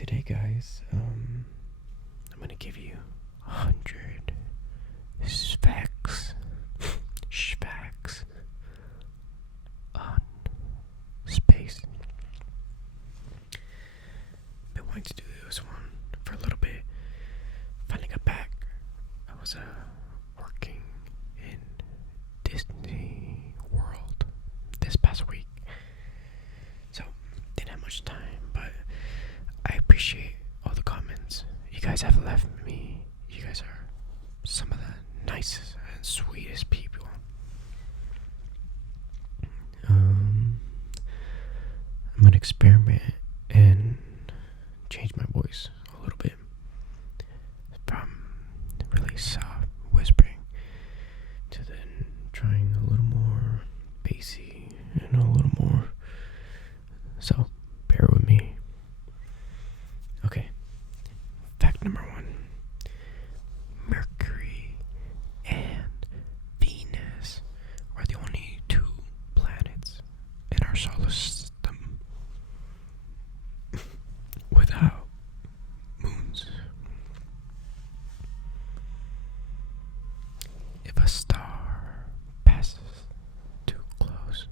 Today, guys, I'm gonna give you 100 facts, facts on space. Been wanting to do this one for a little bit. Finally got back. I was working in Disney World this past week, so didn't have much time, but I appreciate all the comments you guys have left me. You guys are some of the nicest and sweetest people. I'm gonna experiment and change my voice a little bit from really soft whispering to then trying a little more bassy and a little more. So bear with me. Okay, fact number 1. Mercury and Venus are the only 2 planets in our solar system without moons. If a star passes too close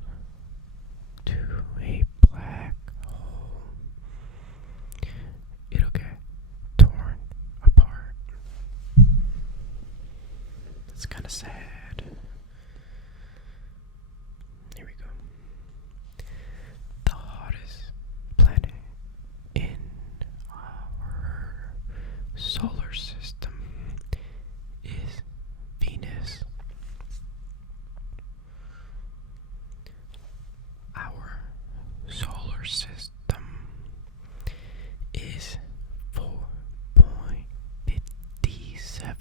to a black hole, it'll get torn apart. It's kind of sad. Here we go. The hottest planet in our solar system is Venus. Our solar system is 4.57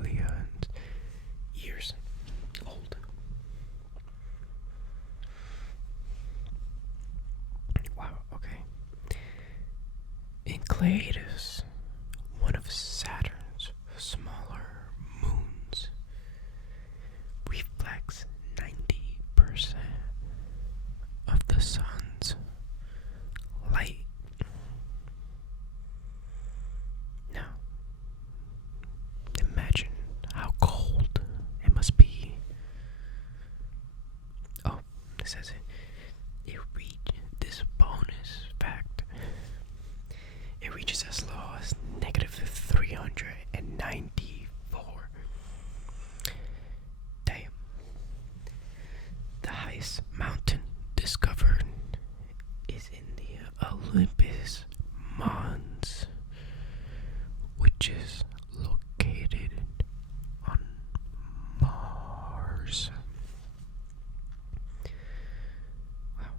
billion years old. Wow, okay. Enceladus, one of Saturn's smaller moons, reflects 90% of the sun's light. Now, imagine how cold it must be. Oh, it says it. This bonus fact. It reaches as low as -394. Damn. The highest mountain discovered is in the Olympus Mons, which is located on Mars. Wow,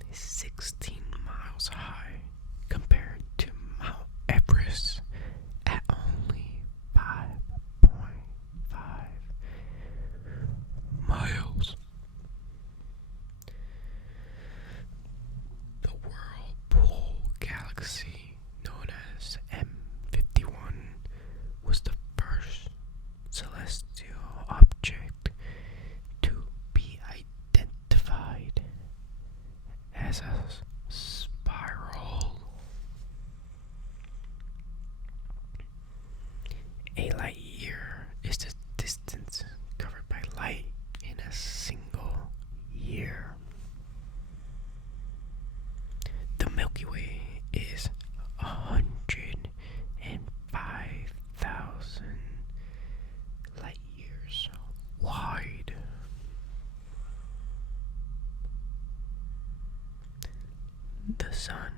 it's 16 miles high compared to Mount Everest at only 5.5 miles. The Whirlpool Galaxy, known as M51, was the first celestial object to be identified as a spiral. A light year is the distance covered by light in a single year. The Milky Way is 105,000 light years wide. The sun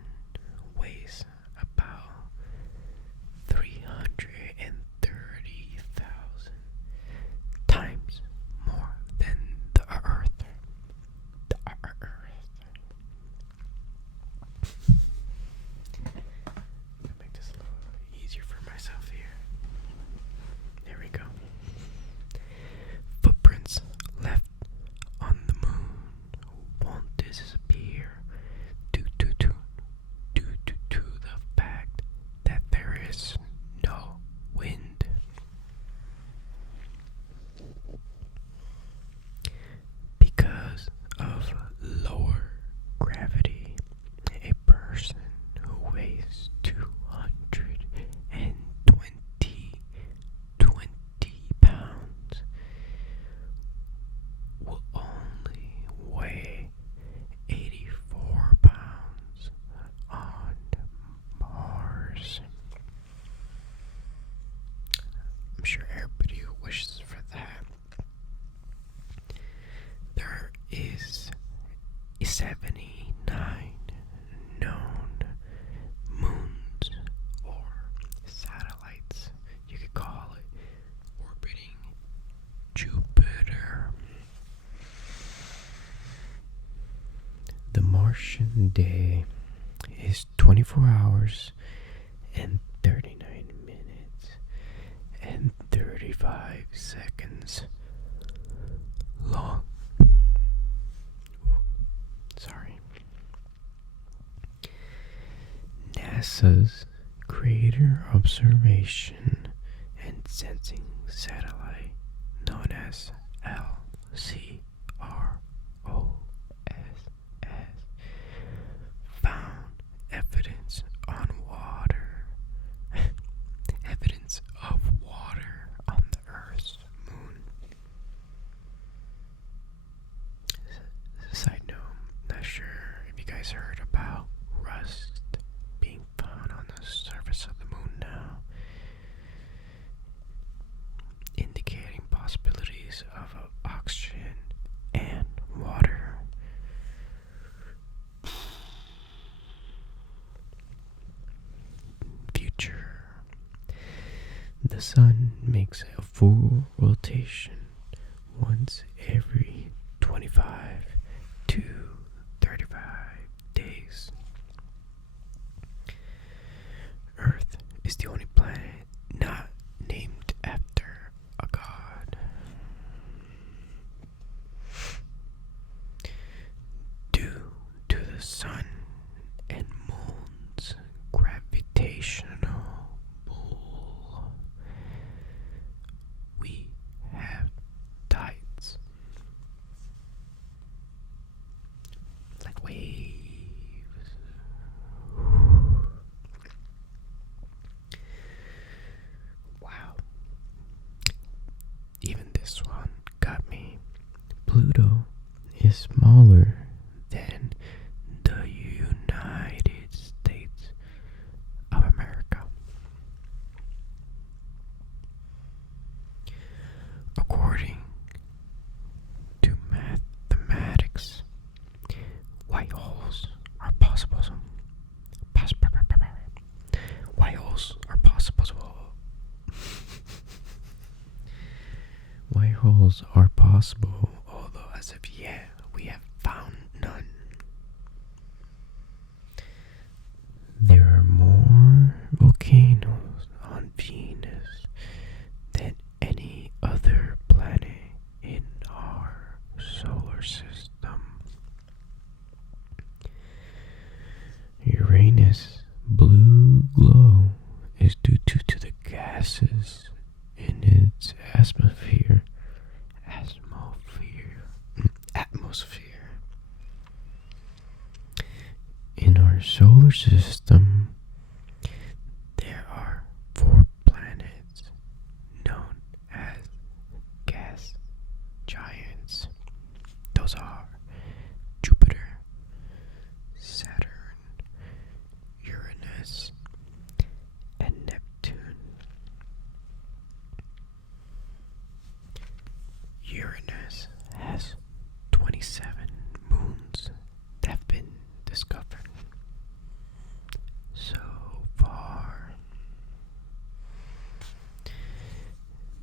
weighs about 330,000 times more than the Earth. Make this a little easier for myself here. There we go. Footprints left on the moon won't disappear due to is 79 known moons or satellites, you could call it, orbiting Jupiter. The Martian day is 24 hours and 39 minutes and 35 seconds long. Sorry. NASA's Creator Observation and Sensing Satellite, known as LCROSS, found evidence of water on the Earth's moon. Side note, not sure if you guys heard about rust being found on the surface of the moon now, indicating possibilities of oxygen and water. Future. The sun makes a full rotation once every 25 to 35 days. Earth is the only planet not named after a god. Due to the sun and moon's gravitational pull, we have tides, like waves. Wow. Even this one got me. Pluto is smaller than the United States of America. According to mathematics, white holes are possible. White holes are possible. White holes are possible, although as of yet we have found none. There are more volcanoes on Venus than any other planet in our solar system. Uranus' blue glow is due to the gases in its atmosphere. In our solar system, there are 4 planets known as gas giants. Those are Jupiter, Saturn, Uranus, and Neptune. Uranus has 27 moons that have been discovered so far.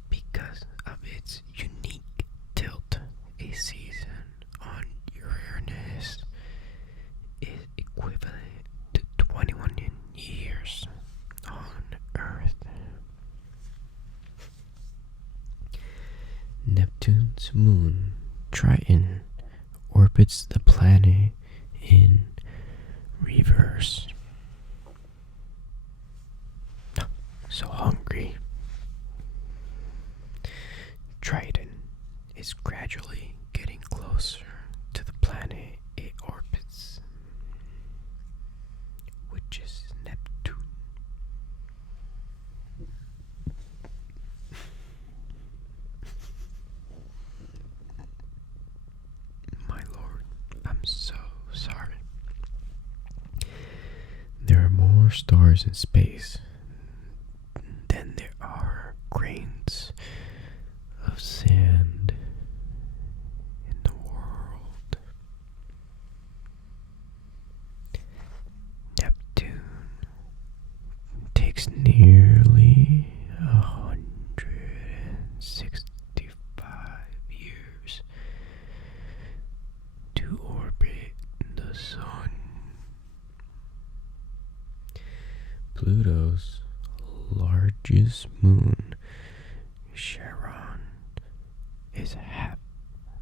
Because of its unique tilt, a season on Uranus is equivalent to 21 years on Earth. Neptune's moon, Triton, orbits the planet in reverse. So hungry. Triton is gradually getting closer to the planet it orbits, which is Neptune. My lord, I'm so sorry. There are more stars in space than there are grains of sand in the world. Sun. Pluto's largest moon, Charon, is half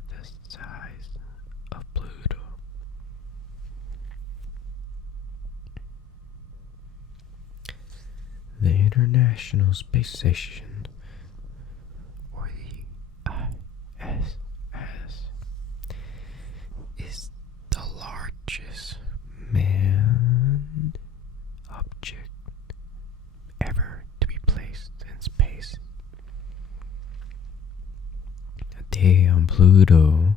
the size of Pluto. The International Space Station, or the ISS, is the largest manned object ever to be placed in space. A day on Pluto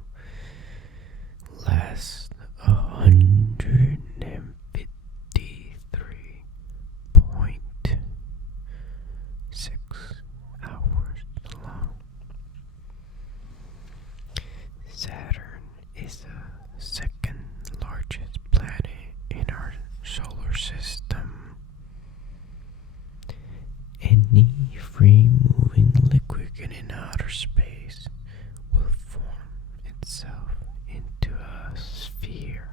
lasts 153.6 hours long. Saturn is the second largest planet in our solar system. Any free-moving liquid in outer space will form itself into a sphere.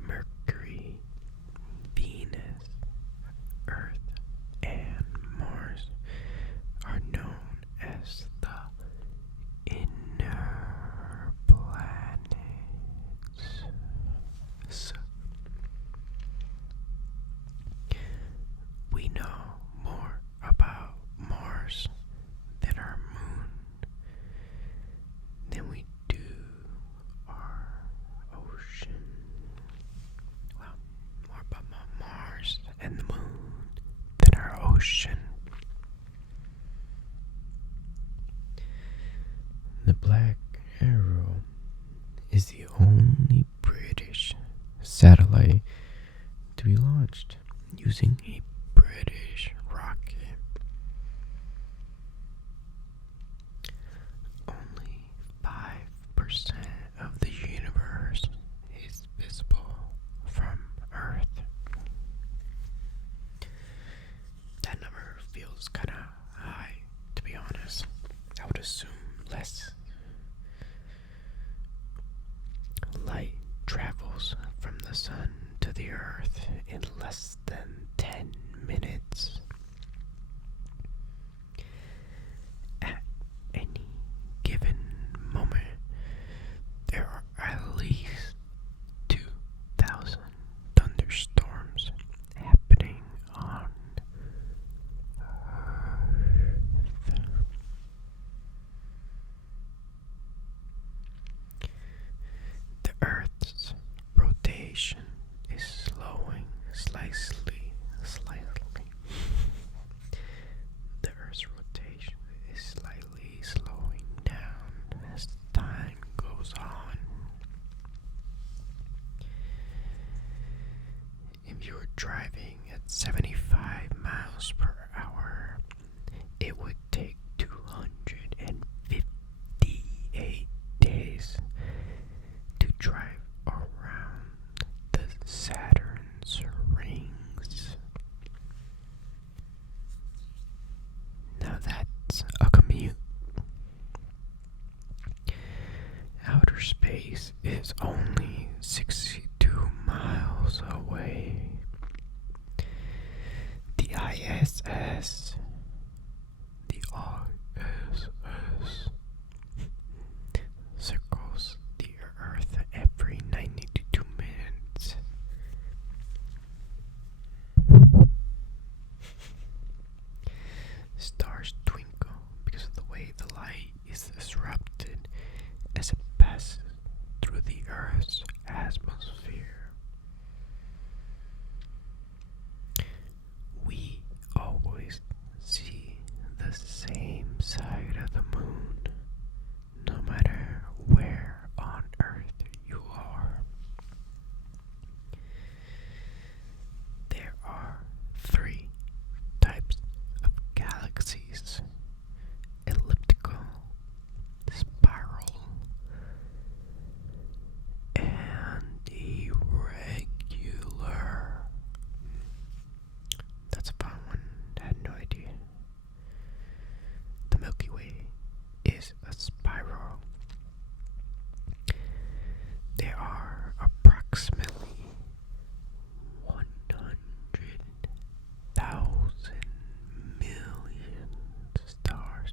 Mercury, Venus, Earth, and Mars are known as the inner planets. We know more about Mars than our moon than we do our ocean. Well, more about Mars and the moon than our ocean. The Black Arrow is the only British satellite to be launched using a British rocket. Only 5% of the universe is visible from Earth. That number feels kind of high, to be honest. I would assume less light travels from the sun to the Earth in less than 10 minutes. At any given moment, there are at least 2,000 thunderstorms happening on Earth. The Earth's rotation is slowing slightly. The Earth's rotation is slightly slowing down as time goes on. If you were driving at 75 miles per hour, it would take 258 days to drive around the Saturn's rings. Now that's a commute. Outer space is only 62 miles away. The ISS, circles the Earth every 92 minutes. Stars twinkle because of the way the light is disrupted as it passes through the Earth's atmosphere. We always see the same side of the moon, no matter where on Earth you are. There are 3 types of galaxies: elliptical, spiral, and irregular. That's a fun one. I had no idea. The Milky Way is a spiral. approximately 100,000 million stars.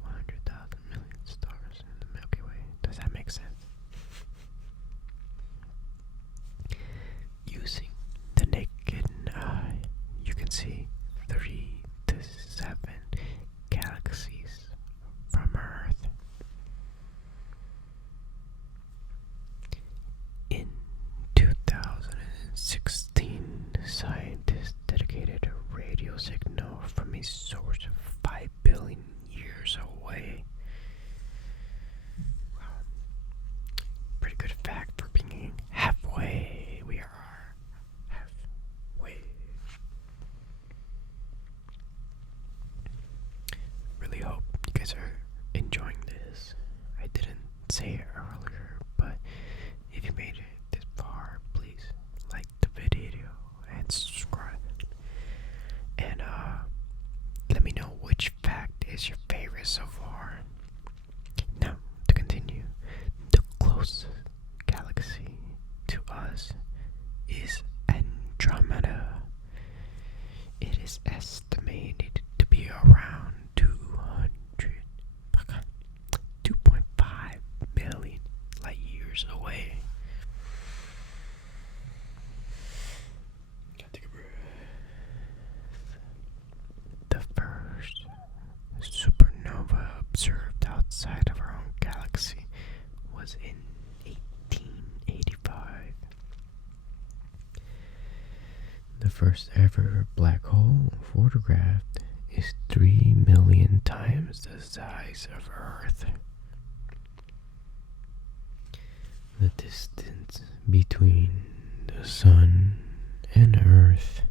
100,000 million stars in the Milky Way. Does that make sense? Using the naked eye, you can see 3 to 7 galaxies from Earth. In 2016, scientists dedicated a radio signal from a source 5 billion years away. Wow. Pretty good fact for being halfway. We are halfway. Really hope you guys are enjoying this. I didn't say it earlier, but if you made it this far, please like the video and subscribe. And let me know which fact is your favorite so far. Now, to continue, the closest galaxy to us is Andromeda. It is estimated to be around 2.5 million light years away. Gotta take a breath. The first supernova observed outside of our own galaxy was in 1885. The first ever black hole photographed is 3 million times the size of Earth. The distance between the Sun and Earth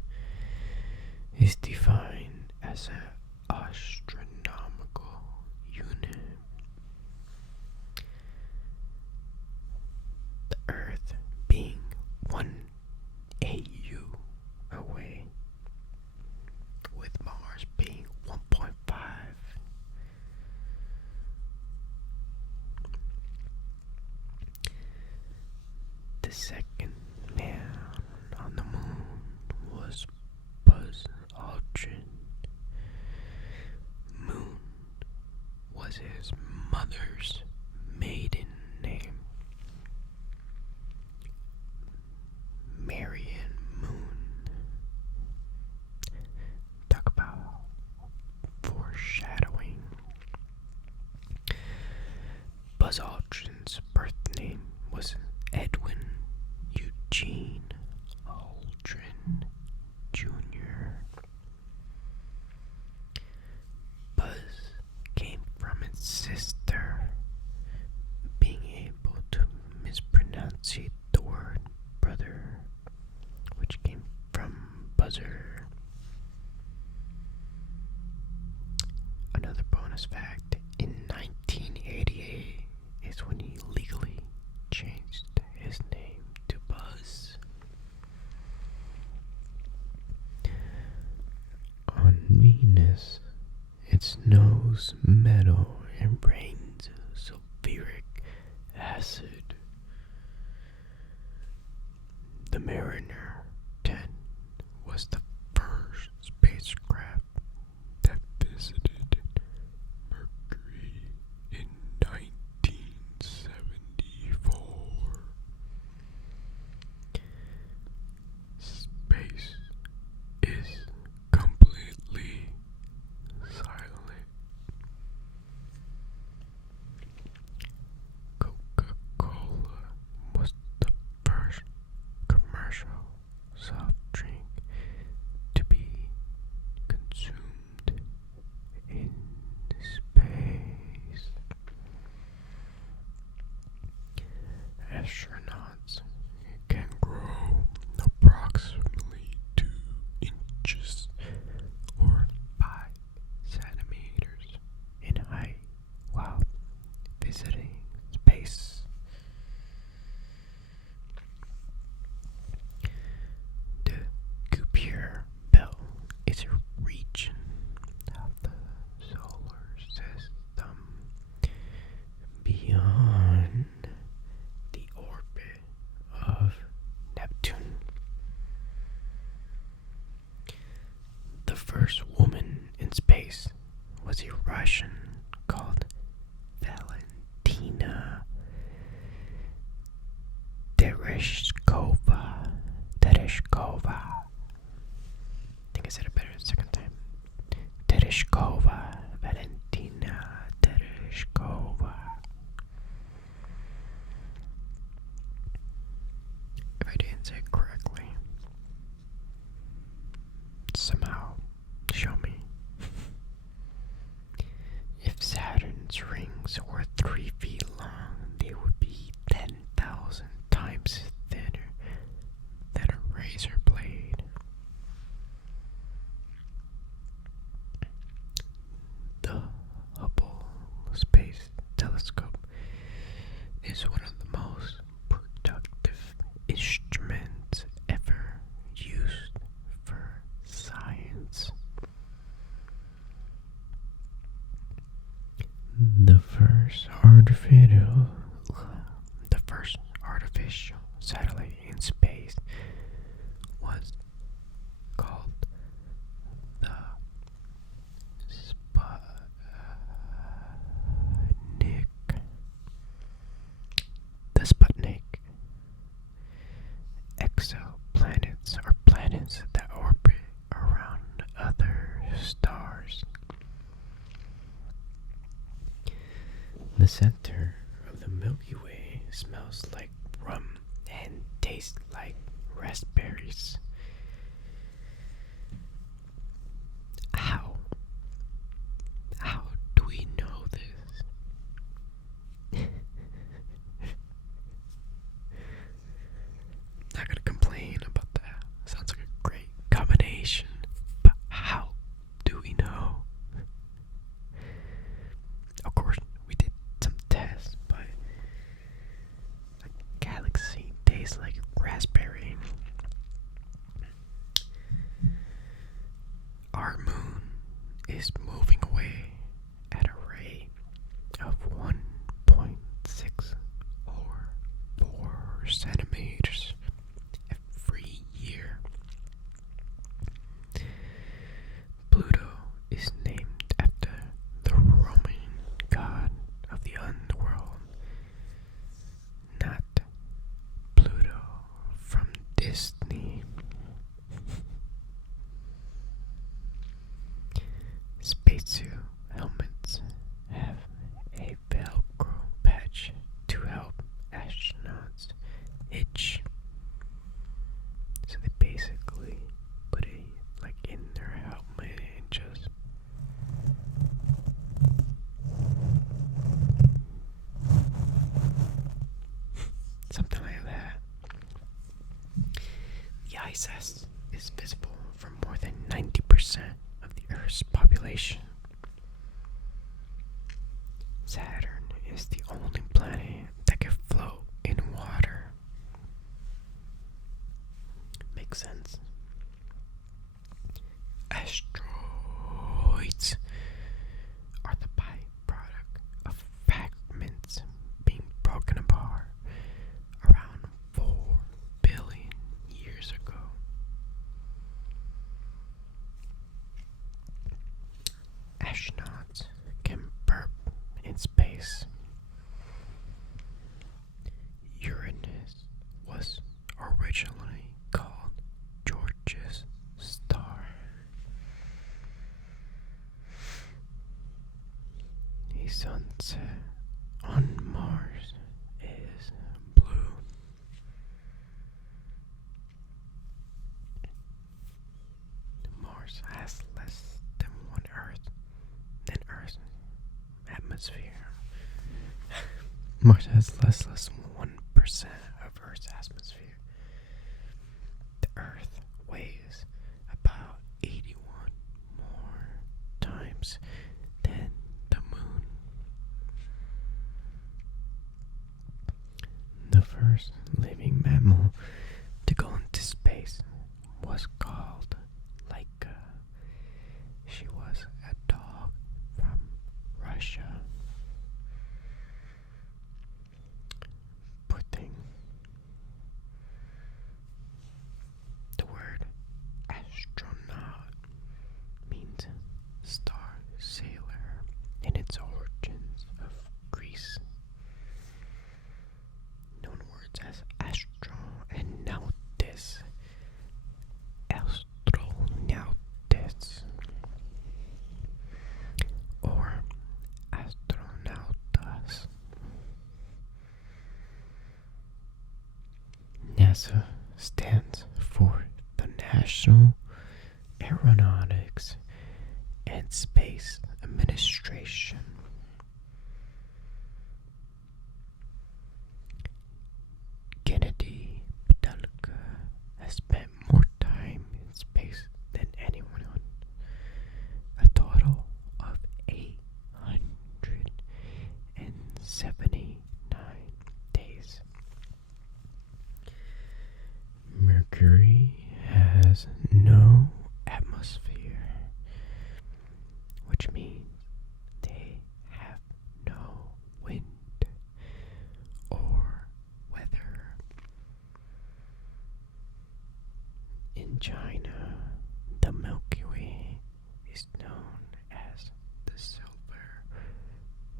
is defined as an astronomical unit. The Earth being 1 AU away, with Mars being 1.5. The second man on the moon was Buzz Aldrin. Moon was his mother's maiden name. Marion Moon. Talk about foreshadowing. Buzz Aldrin's birth name was Edwin Eugene Aldrin Jr. Buzz came from his sister, being able to mispronounce the word brother, which came from buzzer. Another bonus fact, in 1988 is when he legally changed his name to Buzz. On Venus, it snows metal and rains sulfuric acid. The Mariner 10 was the first spacecraft that visited Mercury in 1974. Space is completely silent. Coca-Cola was the first commercial soft drink was a Russian called Valentina Tereshkova. I think I said it better the second time. Tereshkova. Valentina Tereshkova. If I didn't say it correctly, somehow show me. If Saturn's rings were 3 feet long, they would be 10,000 times thinner than a razor blade. The Hubble Space Telescope is one of the most productive instruments ever used for science. The first artificial satellite in space was called the Sputnik. The Sputnik. Exoplanets are planets that orbit around other stars. The center of the Milky Way smells like rum and tastes like raspberries. How? How do we know this? Not gonna complain about that. Sounds like a great combination. But how do we know? Of course, we did some tests, but a galaxy tastes like raspberry. Our moon is moving away at a rate of 1.6 or 4 centimeters every year. Pluto is named after the Roman god of the underworld, not Pluto from Disney. Spacesuit helmets have a Velcro patch to help astronauts itch. So they basically put it like in their helmet and just something like that. The ISS is visible from more than 90% of the Earth's population. Saturn is the only planet that can float in water. Makes sense. Asteroids are the byproduct of fragments being broken apart around 4 billion years ago. Astronauts can burp in space. Uranus was originally called George's star. A sunset on Mars is blue. Mars has less than Earth's atmosphere. Mars has less than 1% of Earth's atmosphere. The Earth weighs about 81 more times than the moon. The first living mammal to go into space was called Laika. She was a dog from Russia. Poor thing. The word astronaut means star sailor. NASA stands for the National Aeronautics and Space Administration. Kennedy Padalka has spent more time in space than anyone. A total of 879 days. Mercury has no atmosphere, which means they have no wind or weather. In China, the Milky Way is known as the Silver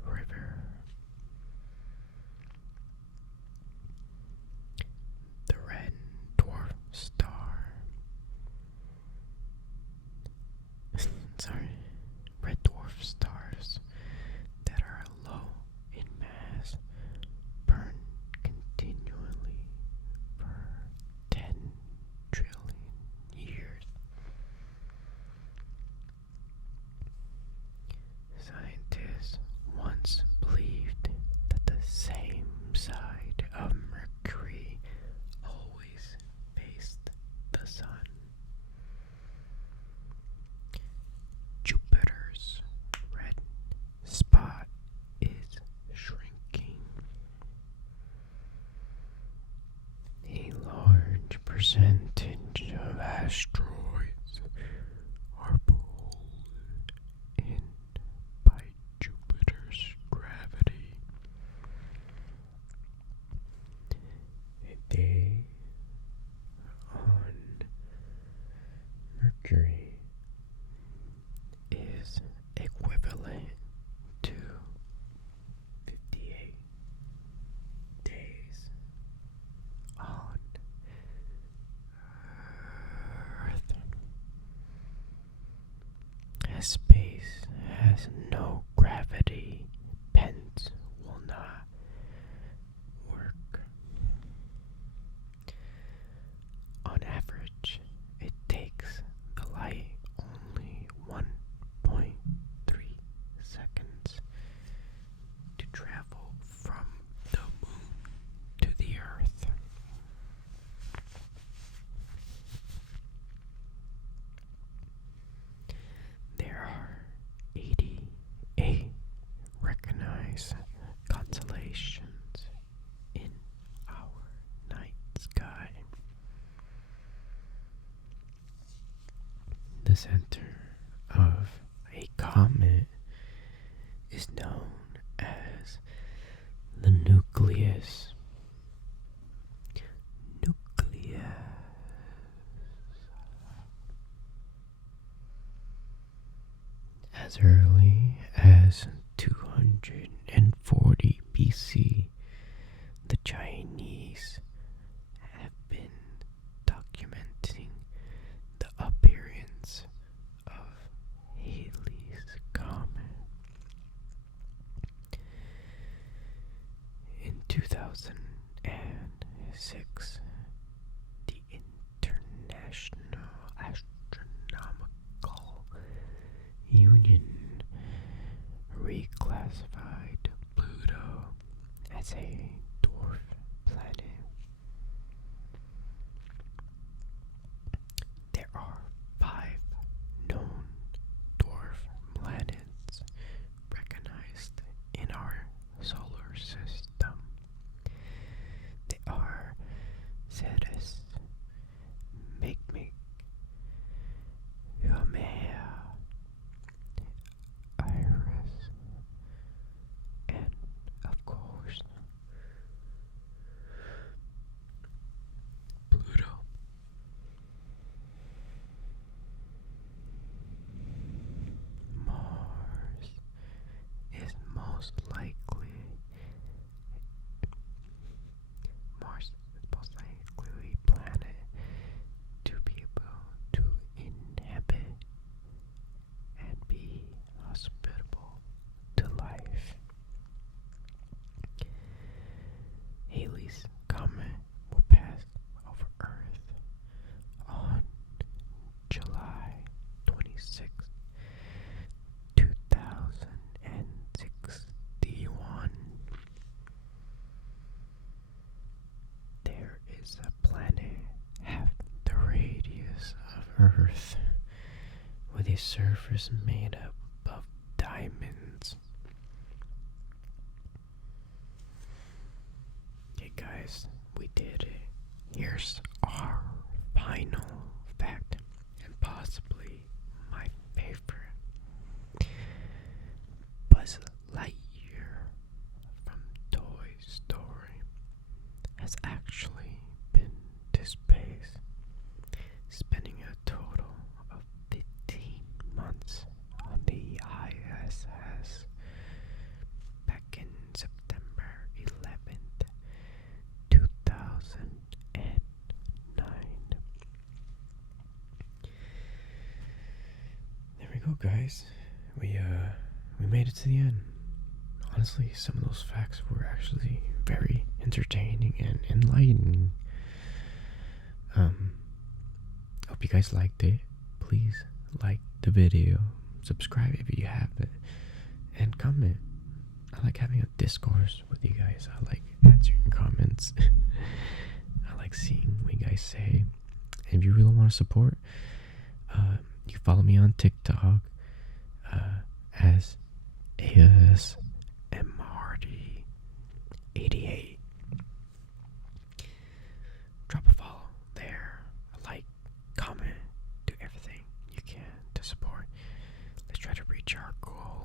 River. The red dwarf star. Red dwarf stars that are low in mass burn continually for 10 trillion years. Scientists once believed that the same side of Mercury always faced the sun. Jupiter's red spot is shrinking. A large percentage of asteroids are pulled in by Jupiter's gravity. A day on Mercury is equivalent to 58 days on Earth. As space has no gravity, pens will not work. On average, it takes the light only 1.3 seconds to travel from the moon to the Earth. There are 88 recognized constellations in our night sky. The center of a comet is known as the nucleus. As early as 240 BC, the Chinese have been documenting the appearance of Halley's Comet. In 2006, the International Astronomical Union reclassified Pluto as a dwarf planet. There are 5 known dwarf planets recognized in our solar system. They are Ceres, Makemake, Haumea, Iris, and of course Earth with a surface made up of diamonds. Okay, guys, we did it. Here's our final fact, and possibly my favorite. Buzz Lightyear from Toy Story has actually been to space, spending a total of 15 months on the ISS back in September 11th, 2009. There we go, guys. We made it to the end. Honestly, some of those facts were actually very entertaining and enlightening. Hope you guys liked it. Please like the video, subscribe if you haven't, and comment. I like having a discourse with you guys. I like answering comments. I like seeing what you guys say. And if you really want to support, you can follow me on TikTok as ASMHardy88. Drop a follow there, a like, comment, do everything you can to support. Let's try to reach our goal